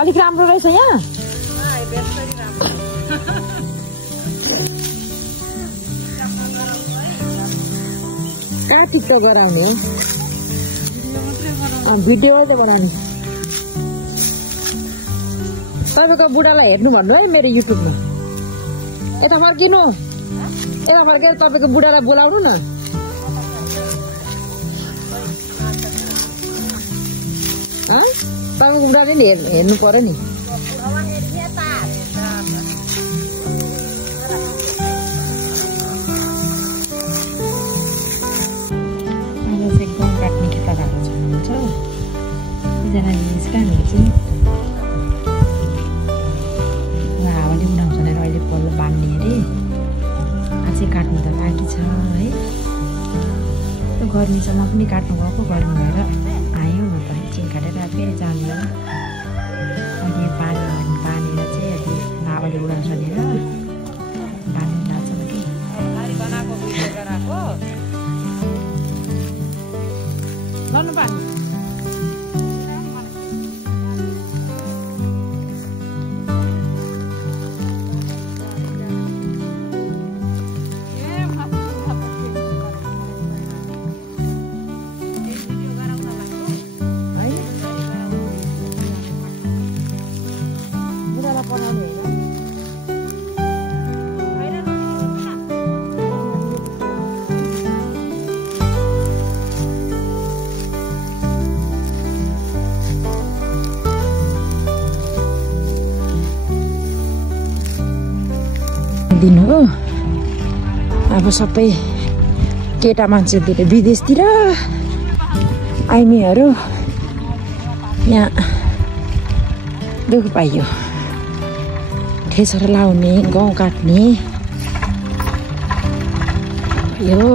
अलिक राम्रो रहेछ यहाँ कहाँ टिकटक गराउने हो भिडियो मात्रै बनाउने तपाईको बुढालाई हेर्नु भन्नु है मेरो युट्युबमा यता फर्किनु यता फर्केर तपाईको बुढालाई बोलाउनु न तपाईँको बुढाले नि हेर्नु पर्यो नि काट्ने खेता भएको छ एकजना मिस कहाँनिर चाहिँ हावाले उडाउँछ भनेर अहिले पल्लो बाँध्ने अरे अझै काट्नु त बाँकी छ है त्यो गर्मी छ म पनि काट्नु गएको गर्मी भएर आयो म त एकछिन काटेर फेरि जानु अनि बाँधेर चाहिँ अहिले हावाले उडाउँछ भनेर बाँध्नु लाग्छ कि गर्नु पार्नु दिन हो अब सबै केटा मान्छेतिर विदेशतिर आइमीहरू यहाँ दुःख पाइयो ठेसर लाउने गहुँ काट्ने यो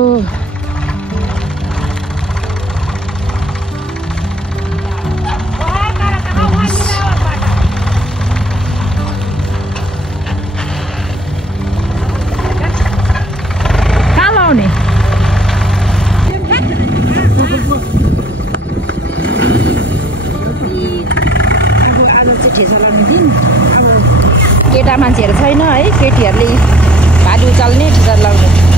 केटा मान्छेहरू छैन है केटीहरूले भाली उचाल्ने ठेसर लाउने